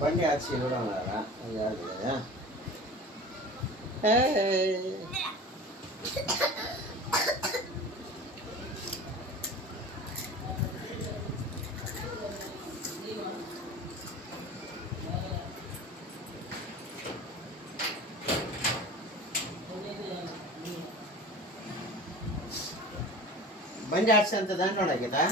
బండి ఆచి ఇవ్వడం కదా బండి ఆచి అంత దాంట్లో ఉన్నాయి కదా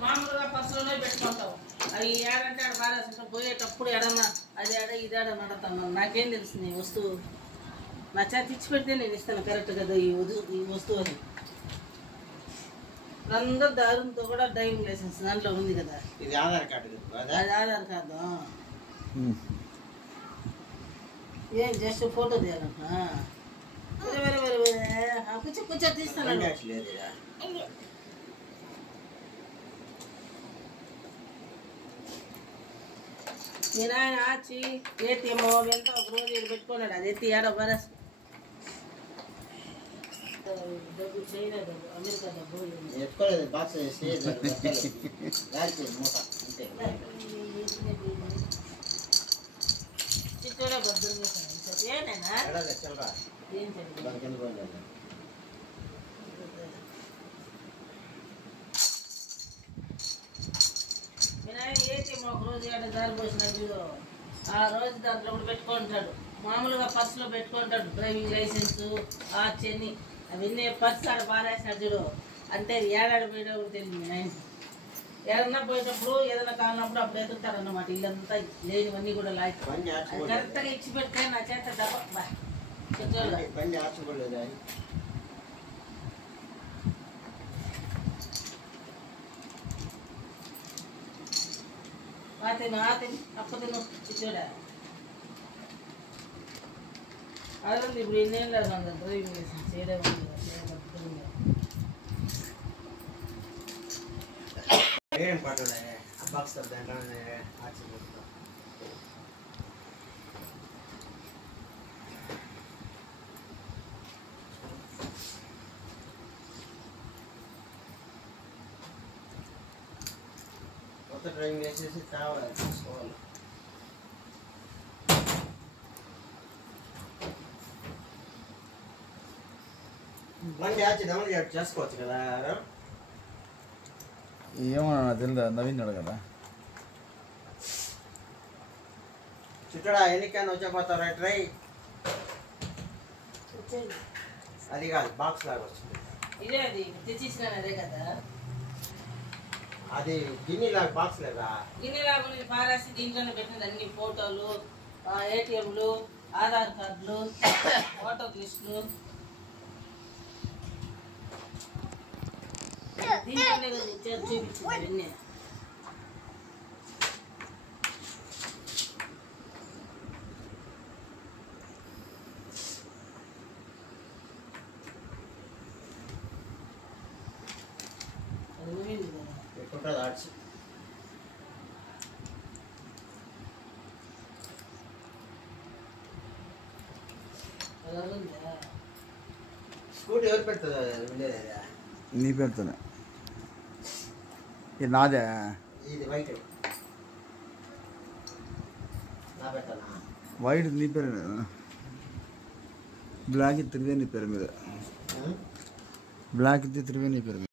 మామూలుగా పర్సులోనే పెట్టుకుంటావు అవి ఏడంటే ఆడ బారేసుకుంటావు పోయేటప్పుడు ఎడన్నా అది ఏడ ఇది ఏడ నడతాను నాకేం తెలుసు నీ వస్తువు నా చేతి ఇచ్చి పెడితే నేను ఇస్తాను కరెక్ట్ కదా ఈ వస్తువు అని అందరు దారులతో కూడా డ్రైవింగ్ లైసెన్స్ దాంట్లో ఉంది కదా ఇది ఆధార్ కార్డు అది ఆధార్ కార్డు ఏం జస్ట్ ఫోటో తీయాలంటున్నా వేరే వేరే వేరే కూర్చో కూర్చో తీస్తాను నేను ఆయన ఆచి ఏటీఎం ఎంత ఒక రోజు పెట్టుకున్నాడు అది ఎత్తి ఏడో బరస్ డబ్బు చేయలేదు అమెరికా డబ్బు ఎత్తుకోలేదు బాక్స్ చిట్టోడే భద్రంగా ఏనేనా ఏం చెప్పండి ఏటీఎం ఒక రోజు ఏడు దారి పోసిన చూడు ఆ రోజు దాంట్లో కూడా పెట్టుకుంటాడు మామూలుగా పర్సులో పెట్టుకుంటాడు డ్రైవింగ్ లైసెన్సు ఆర్చని అవన్నీ పర్సు ఆడ బారేసినాడు చూడు అంటే ఏడాడు పోయినా కూడా తెలియదు నైన్కి ఏదన్నా పోయేటప్పుడు ఏదైనా కావాలన్నప్పుడు అప్పుడు ఎదుగుతారన్నమాట ఇల్లంతా లేనివన్నీ కూడా లాగి కరెక్ట్గా ఇచ్చి పెడితే నా చేత డబ్బా ఆతిని అప్పతిను చూడా అదే ఇప్పుడు ఇన్నేం లేదు అంత డ్రైవింగ్ లైసెన్స్ చేయడం ఏం పట్టలే బాక్స్ దాంట్లోనే ఆచి కొత్త డ్రైవింగ్ లైసెన్స్ కావాలి తీసుకోవాలి బండి ఆచి డౌన్ చేసుకోవచ్చు కదా ఏమో తెలియదా నవీన్ కదా చుట్టడా ఎన్నికైనా వచ్చేపోతారా ట్రై అది కాదు బాక్స్ లాగా వచ్చింది ఇదే అది తెచ్చిచ్చిన అదే కదా అది గిన్నె లాగా బాక్స్ లేదా గిన్నె లాగా పారేసి దీంట్లోనే పెట్టినది అన్ని ఫోటోలు ఏటీఎంలు ఆధార్ కార్డులు ఓటర్ లిస్టులు దీంట్లోనే చూపించింది అవన్నీ పెట్టుకుంటుంది ఆర్చి స్కూటీ ఎవరు పెడుతుంది నీ పేరుతోనే ఇది నాదే ఇది వైట్ నా పెట్టాలా వైట్ నీ పేరు బ్లాక్ త్రివేణి పేరు మీద బ్లాక్ త్రివేణి పేరు మీద